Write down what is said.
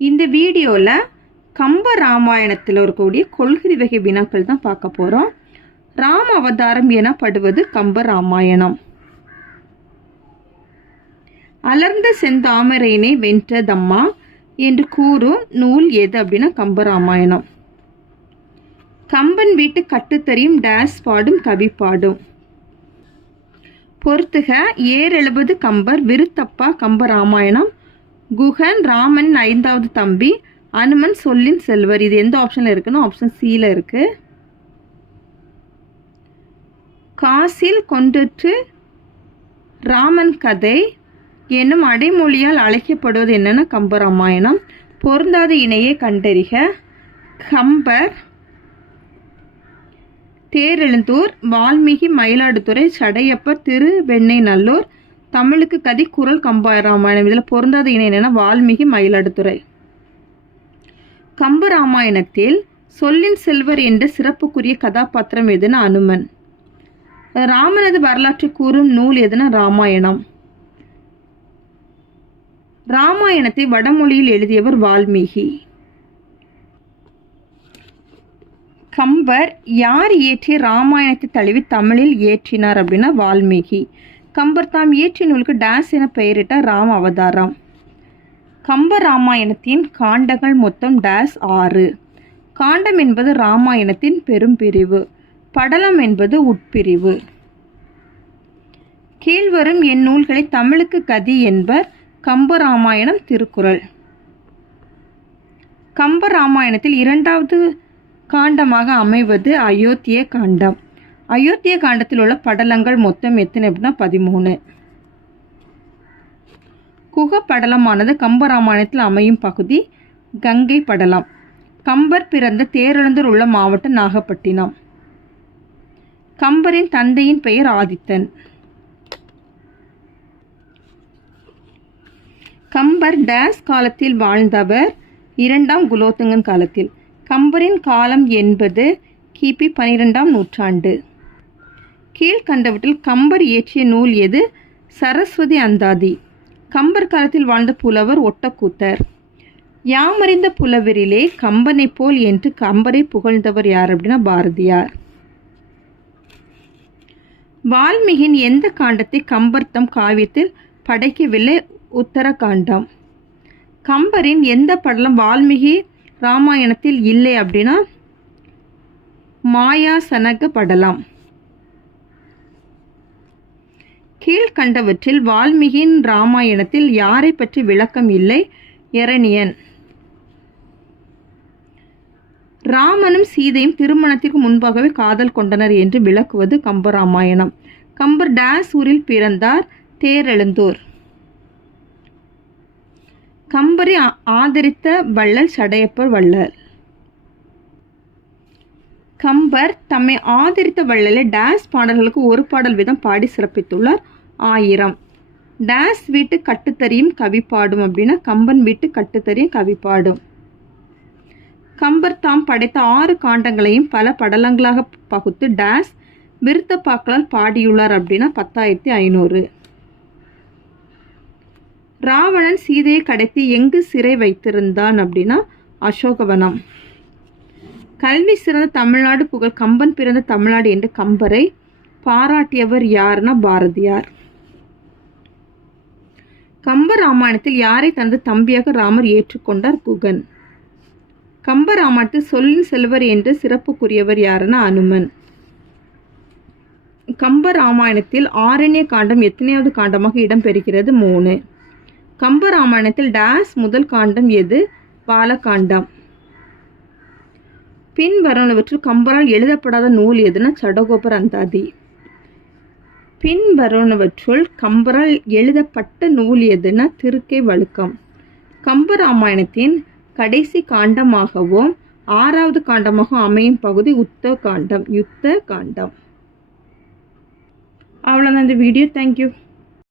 இந்த வீடியோவில் கம்ப ராமாயணத்தில் இருக்கக்கூடிய கொள்கை வகை வினாக்கள் தான் பார்க்க போகிறோம் ராம அவதாரம் எனப்படுவது கம்ப ராமாயணம். அலர்ந்த செந்தாமரையினை வென்றதம்மா என்று கூறும் நூல் எது அப்படின்னா கம்ப ராமாயணம். கம்பன் வீட்டு கட்டுத்தறியும் டேஸ் பாடும் கவி பாடும். பொறுத்துக ஏறெழுபது கம்பர் விருத்தப்பா கம்ப ராமாயணம் குகன் ராமன் ஐந்தாவது தம்பி அனுமன் சொல்லின் செல்வர். இது எந்த ஆப்ஷனில் இருக்குன்னா ஆப்ஷன் சியில் இருக்கு. காசில் கொண்டுற்று ராமன் கதை என்னும் அடைமொழியால் அழைக்கப்படுவது என்னென்னா கம்பராமாயணம் பொருந்தாத இணையை கண்டறிக. கம்பர் தேரெழுந்தூர் வால்மீகி மயிலாடுதுறை சடையப்பர் திருவெண்ணெய்நல்லூர் தமிழுக்கு கதி குரல் கம்பராமாயணம் இதில் பொருந்தாத இணை என்னென்னா வால்மீகி மயிலாடுதுறை. கம்பராமாயணத்தில் சொல்லின் செல்வர் என்ற சிறப்புக்குரிய கதாபாத்திரம் எதுனா அனுமன். ராமனது வரலாற்றை கூறும் நூல் எதுனா ராமாயணம். ராமாயணத்தை வடமொழியில் எழுதியவர் வால்மீகி. கம்பர் யார் இயற்றிய ராமாயணத்தை தழுவி தமிழில் இயற்றினார் அப்படின்னா வால்மீகி. கம்பர் தாம் இயற்றிய நூலுக்கு டேஸ் என பெயரிட்டார் ராம அவதாரம். கம்ப ராமாயணத்தின் காண்டங்கள் மொத்தம் டேஸ் ஆறு. காண்டம் என்பது ராமாயணத்தின் பெரும்பிரிவு படலம் என்பது உட்பிரிவு. கீழ்வரும் என் நூல்களை தமிழுக்கு கதி என்பர் கம்பராமாயணம் திருக்குறள். கம்பராமாயணத்தில் இரண்டாவது காண்டமாக அமைவது அயோத்திய காண்டம். அயோத்திய காண்டத்தில் உள்ள படலங்கள் மொத்தம் எத்தனை அப்படின்னா பதிமூணு. குக படலமானது கம்பராமாயணத்தில் அமையும் பகுதி கங்கை படலம். கம்பர் பிறந்த தேரெழுந்தூர் உள்ள மாவட்டம் நாகப்பட்டினம். கம்பரின் தந்தையின் பெயர் ஆதித்தன். கம்பர் டேஸ் காலத்தில் வாழ்ந்தவர் இரண்டாம் குலோத்துங்கன் காலத்தில். கம்பரின் காலம் என்பது கிபி பனிரெண்டாம் நூற்றாண்டு. கீழ்கண்டவற்றில் கம்பர் இயற்றிய நூல் எது? சரஸ்வதி அந்தாதி. கம்பர் காலத்தில் வாழ்ந்த புலவர் ஒட்டக்கூத்தர். யாமறிந்த புலவரிலே கம்பனை போல் என்று கம்பரை புகழ்ந்தவர் யார் அப்படின்னா பாரதியார். வால்மீகின் எந்த காண்டத்தை கம்பர் தம் காவியத்தில் படைக்கவில்லை? உத்தரகாண்டம். கம்பரின் எந்த படலம் வால்மீகி ராமாயணத்தில் இல்லை அப்படின்னா மாயா சனக கீழ்கண்டவற்றில் வால்மீகியின் ராமாயணத்தில் யாரை பற்றி விளக்கம் இல்லை? எரணியன். ராமனும் சீதையும் திருமணத்திற்கு முன்பாகவே காதல் கொண்டனர் என்று விளக்குவது கம்பராமாயணம். கம்பர் டேஸ் ஊரில் பிறந்தார் தேரெழுந்தூர். கம்பரை ஆதரித்த வள்ளல் சடையப்பர் வள்ளல். கம்பர் தம்மை ஆதரித்த வள்ளலை டேஸ் பாடல்களுக்கு ஒரு பாடல் விதம் பாடி சிறப்பித்துள்ளார். ஆயிரம். டேஸ் வீட்டு கட்டுத்தறியும் கவி பாடும் அப்படின்னா கம்பன் வீட்டு கட்டுத்தறியும் கவி பாடும் கம்பர் தாம் படைத்த ஆறு காண்டங்களையும் பல படலங்களாக பகுத்து டேஸ் விருத்தப்பாக்களால் பாடியுள்ளார் அப்படின்னா பத்தாயிரத்தி ஐநூறு. ராவணன் சீதையை கடத்தி எங்கு சிறை வைத்திருந்தான் அப்படின்னா அசோகவனம். கல்வி சிறந்த தமிழ்நாடு புகழ் கம்பன் பிறந்த தமிழ்நாடு என்று கம்பரை பாராட்டியவர் யாருன்னா பாரதியார். கம்ப ராமாயணத்தில் யாரை தனது தம்பியாக ராமர் ஏற்றுக்கொண்டார் குகன்? கம்ப ராமாயணத்தில் சொல்லின் செல்வர் என்று சிறப்புக்குரியவர் யாருன்னா அனுமன். கம்ப ராமாயணத்தில் ஆரண்ய காண்டம் எத்தனையாவது காண்டமாக இடம்பெறுகிறது? மூணு. கம்ப ராமாயணத்தில் டேஸ் முதல் காண்டம் எது? பாலகாண்டம். பின் வருவனவற்றில் கம்பரால் எழுதப்படாத நூல் எதுனா சடகோபர் அந்தாதி. பின்வருவனவற்றுள் கம்பரால் எழுதப்பட்ட நூல் எதுனா திருக்கை வழுக்கம். கம்பராமாயணத்தின் கடைசி காண்டமாகவும் ஆறாவது காண்டமாகவும் அமையும் பகுதி உத்த காண்டம் யுத்த காண்டம். அவ்வளோதான் இந்த வீடியோ தேங்க்யூ